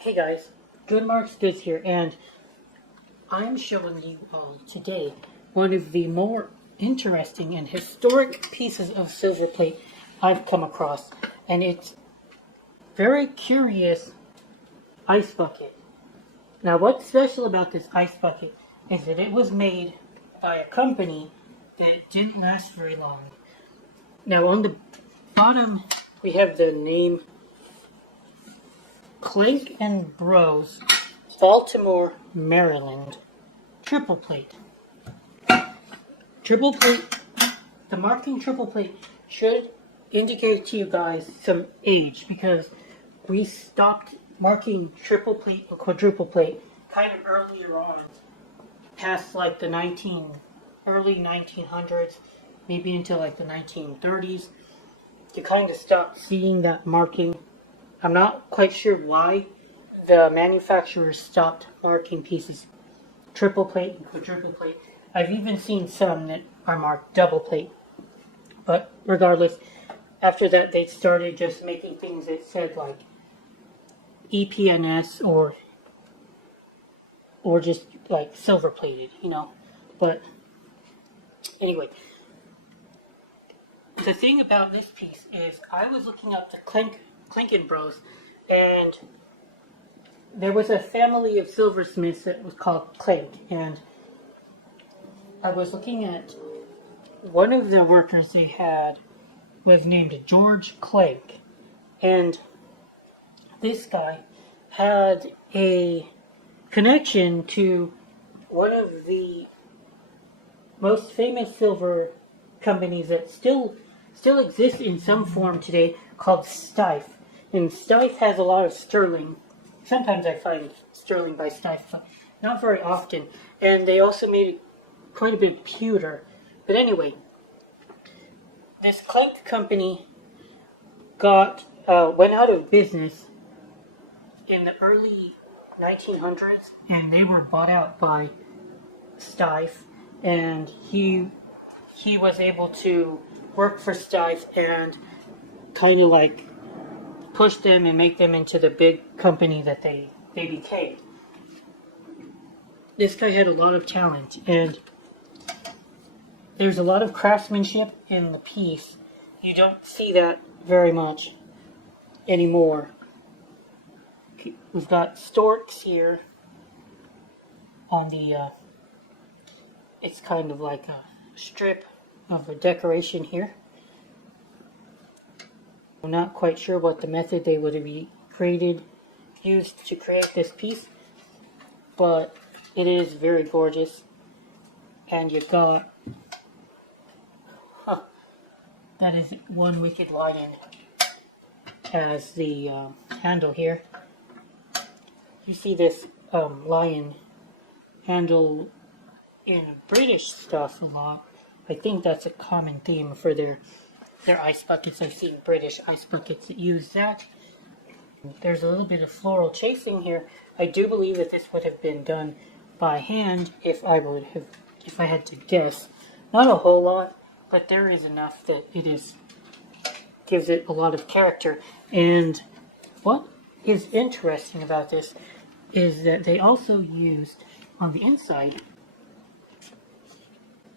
Hey guys, Good Marks Goods here, and I'm showing you all today one of the more interesting and historic pieces of Silverplate I've come across, and it's very curious ice bucket. Now what's special about this ice bucket is that it was made by a company that didn't last very long. Now on the bottom we have the name Klank and Bros, Baltimore, Maryland. Triple plate. Triple plate. The marking triple plate should indicate to you guys some age because we stopped marking triple plate or quadruple plate kind of earlier on, past like the early 1900s, maybe into like the 1930s. You kind of stopped seeing that marking. I'm not quite sure why the manufacturers stopped marking pieces triple plate and quadruple plate. I've even seen some that are marked double plate. But regardless, after that they started just making things that said like EPNS or just like silver plated, But anyway, the thing about this piece is I was looking up the Klank Bros, and there was a family of silversmiths that was called Klank, and I was looking at one of the workers they had was named George Klank, and this guy had a connection to one of the most famous silver companies that still exists in some form today, called Stieff. And Stieff has a lot of sterling. Sometimes I find sterling by Stieff, but not very often. And they also made quite a bit of pewter. But anyway, this Klank company went out of business in the early 1900s, and they were bought out by Stieff, and he was able to work for Stieff and kind of like push them and make them into the big company that they became. This guy had a lot of talent, and there's a lot of craftsmanship in the piece. You don't see that very much anymore. We've got storks here on the, it's kind of like a strip of a decoration here. I'm not quite sure what the method they would have used to create this piece, but it is very gorgeous. And you've got, that is one wicked lion as the handle here. You see this lion handle in British stuff a lot. I think that's a common theme for their ice buckets. I've seen British ice buckets that use that. There's a little bit of floral chasing here. I do believe that this would have been done by hand if I had to guess. Not a whole lot, but there is enough that gives it a lot of character. And what is interesting about this is that they also used on the inside,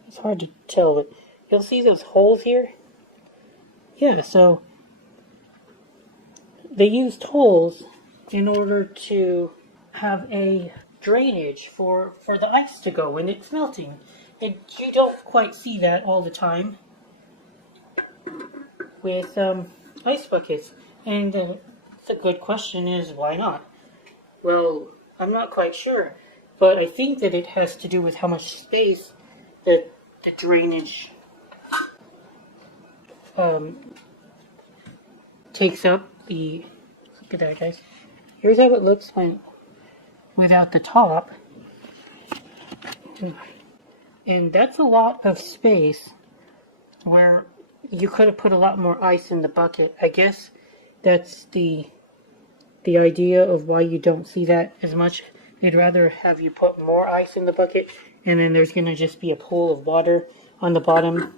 it's hard to tell, but you'll see those holes here. Yeah, so they used holes in order to have a drainage for the ice to go when it's melting. And you don't quite see that all the time with ice buckets. And the good question is, why not? Well, I'm not quite sure, but I think that it has to do with how much space that the drainage takes up. Look at that, guys. Here's how it looks without the top. And that's a lot of space where you could have put a lot more ice in the bucket. I guess that's the idea of why you don't see that as much. They'd rather have you put more ice in the bucket, and then there's going to just be a pool of water on the bottom.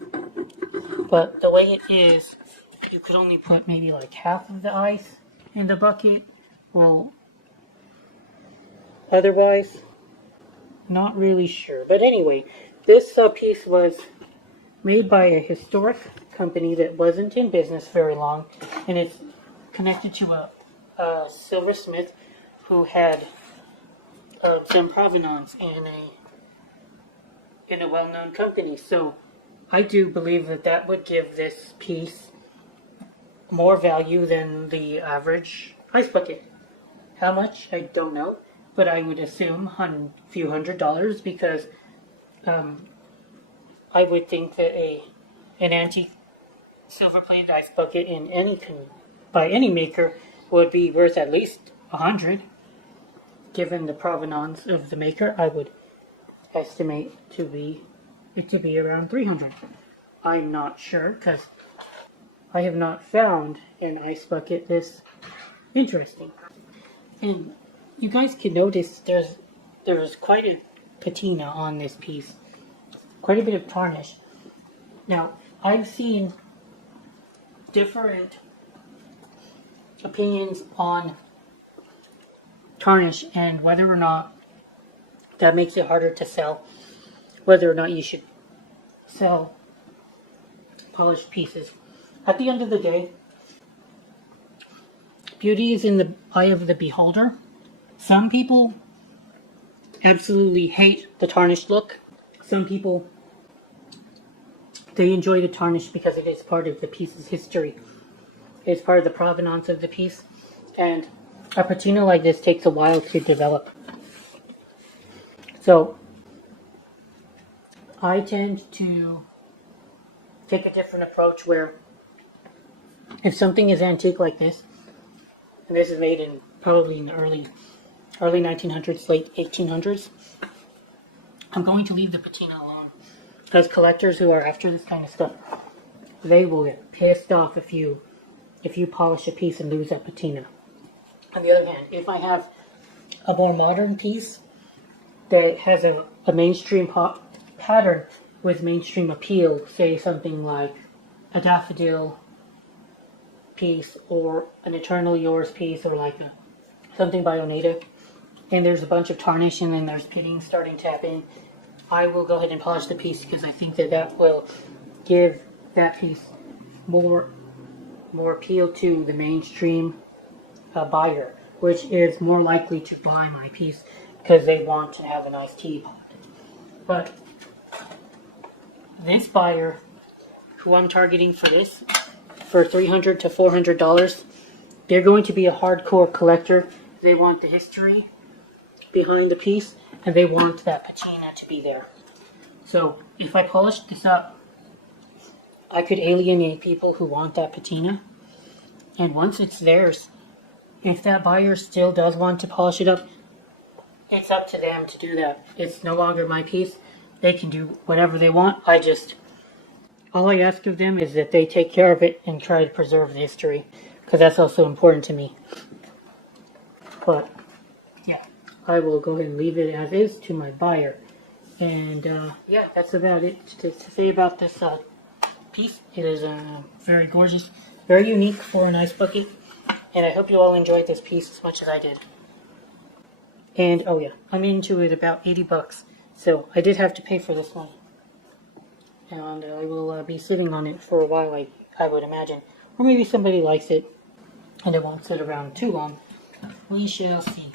But the way it is, you could only put maybe like half of the ice in the bucket. Well, otherwise, not really sure. But anyway, this piece was made by a historic company that wasn't in business very long, and it's connected to a silversmith who had some provenance in a well-known company. So I do believe that that would give this piece more value than the average ice bucket. How much? I don't know, but I would assume a few $100 because I would think that an antique silver-plated ice bucket by any maker would be worth at least $100. Given the provenance of the maker, I would estimate it to be around $300. I'm not sure because I have not found an ice bucket this interesting. And you guys can notice there's quite a patina on this piece, quite a bit of tarnish. Now, I've seen different opinions on tarnish and whether or not that makes it harder to sell, whether or not you should sell polished pieces. At the end of the day, beauty is in the eye of the beholder. Some people absolutely hate the tarnished look. Some people, they enjoy the tarnish because it is part of the piece's history. It's part of the provenance of the piece. And a patina like this takes a while to develop. So I tend to take a different approach where if something is antique like this, and this is made in probably in the early 1900s, late 1800s, I'm going to leave the patina alone. Because collectors who are after this kind of stuff, they will get pissed off if you polish a piece and lose that patina. On the other hand, if I have a more modern piece that has a mainstream pattern with mainstream appeal, say something like a daffodil piece or an Eternal Yours piece or like something by Oneida, and there's a bunch of tarnish and then there's pitting starting to happen, I will go ahead and polish the piece because I think that will give that piece more appeal to the mainstream buyer, which is more likely to buy my piece because they want to have a nice teapot. But this buyer, who I'm targeting for this, for $300 to $400, they're going to be a hardcore collector. They want the history behind the piece, and they want that patina to be there. So if I polished this up, I could alienate people who want that patina, and once it's theirs, if that buyer still does want to polish it up, it's up to them to do that. It's no longer my piece. They can do whatever they want. All I ask of them is that they take care of it and try to preserve the history, because that's also important to me. But yeah, I will go ahead and leave it as is to my buyer. And yeah, that's about it to say about this piece. It is very gorgeous, very unique for an ice bucket, and I hope you all enjoyed this piece as much as I did. And oh yeah, I'm into it about $80, so I did have to pay for this one, and I will be sitting on it for a while, I would imagine, or maybe somebody likes it and it won't sit around too long. We shall see.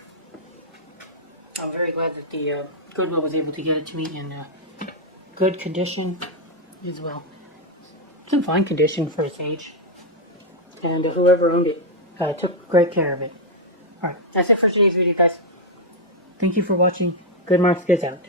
I'm very glad that the Goodwill was able to get it to me in good condition as well. It's in fine condition for its age, and whoever owned it took great care of it. Alright, that's it for today's video, guys. Thank you for watching. Good Marks goes out.